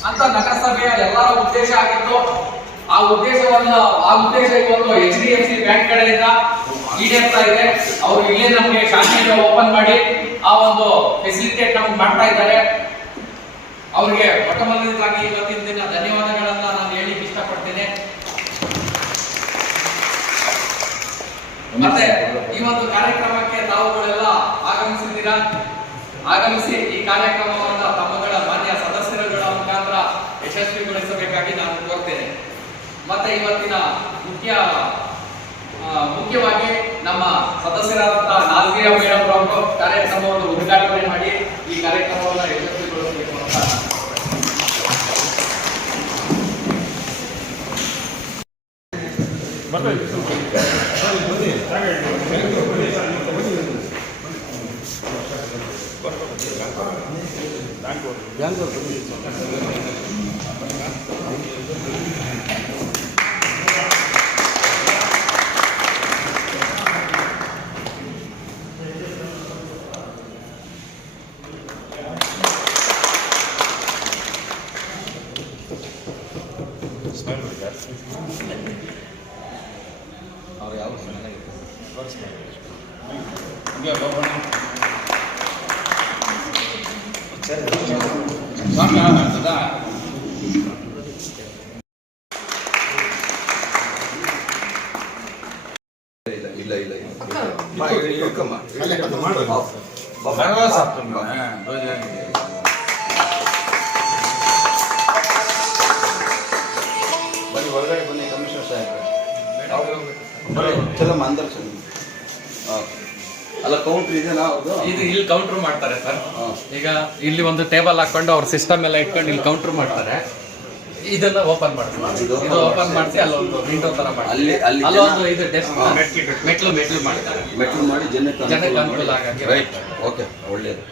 ಸುತ್ತ ನಗರಸಭೆಯ ಎಲ್ಲರ ಉದ್ದೇಶ ಆಗಿತ್ತು ಆ ಉದ್ದೇಶವನ್ನು, ಆ ಉದ್ದೇಶ ಇವತ್ತು H D F C bank ಕಡೆಯಿಂದ ಈಡೇರ್ತಾ ಇದೆ. ಅವರು ಇಲ್ಲೇ ನಮಗೆ ಶಾಖೆಯನ್ನು ಓಪನ್ ಮಾಡಿ ಆ ಒಂದು ಫೆಸಿಲಿಟೇಟ್ ನಮ್ಗೆ ಮಾಡ್ತಾ ಇದ್ದಾರೆ. ಅವರಿಗೆ ಮೊಟ್ಟ ಮೊದಲನೇದಾಗಿ ಇವತ್ತಿನ ದಿನ ಧನ್ಯವಾದಗಳನ್ನ ನಾನು ಹೇಳಿಕ್ ಇಷ್ಟಪಡ್ತೇನೆ. ಮತ್ತೆ ಈ ಒಂದು ಕಾರ್ಯಕ್ರಮಕ್ಕೆ ತಾವುಗಳೆಲ್ಲ ಆಗಮಿಸಿದ್ದೀರಾ? ಆಗಮಿಸಿ ಈ ಕಾರ್ಯಕ್ರಮವನ್ನು ಯಶಸ್ವಿಗೊಳಿಸಬೇಕಾಗಿ ನಾನು ಕೋರ್ತೇನೆ ಮತ್ತೆ ಇವತ್ತಿನ ಮುಖ್ಯ ಮುಖ್ಯವಾಗಿ ನಮ್ಮ ಸದಸ್ಯರಾದಂತಹ ನಾಲ್ಕೇ ಮೇಡಮ್ ಅವರು ಕಾರ್ಯಕ್ರಮವನ್ನು ಉದ್ಘಾಟನೆ ಮಾಡಿ ಈ ಕಾರ್ಯಕ್ರಮವನ್ನು ಯಶಸ್ವಿಗೊಳಿಸಬೇಕು ಅಂತ ಇಲ್ಲ ಇಲ್ಲ ಇಲ್ಲ ಇಳ್ಕಮ್ಮ ಬನ್ನಿ ಒಳಗಡೆ ಬನ್ನಿ ಕಮಿಷನರ್ ಸಾಹೇಬ್ರೆ ಚಲಮ್ಮ ಅಂದರ್ ಚಲ ಅಲ್ಲ ಕೌಂಟ್ರ್ ಇದೆನಾ ಅವ್ರದ್ದು ಇದು ಇಲ್ಲಿ ಕೌಂಟರ್ ಮಾಡ್ತಾರೆ ಸರ್ ಈಗ ಇಲ್ಲಿ ಒಂದು ಟೇಬಲ್ ಹಾಕೊಂಡು ಅವ್ರ ಸಿಸ್ಟಮ್ ಎಲ್ಲ ಇಟ್ಕೊಂಡು ಇಲ್ಲಿ ಕೌಂಟರ್ ಮಾಡ್ತಾರೆ. ಇದನ್ನ ಓಪನ್ ಮಾಡ್ತಾರೆ. ಇದು ಓಪನ್ ಮಾಡಿಸಿ ಅಲ್ಲೊಂದು ವಿಂಡೋ ತರ ಮಾಡಿ ಅಲ್ಲಿ ಅಲ್ಲಿ ಅಲ್ಲೊಂದು ಇದು ಡೆಸ್ಕ್. ಮೆಟ್ಲು ಮೆಟ್ಲು ಮಾಡ್ತಾರೆ. ಮೆಟ್ಲು ಮಾಡಿ ಜನಕ್ಕೆ ಜನಕ್ಕೆ ಅನುಕೂಲ ಆಗಕ್ಕೆ ರೈಟ್ ಓಕೆ ಒಳ್ಳೇದು.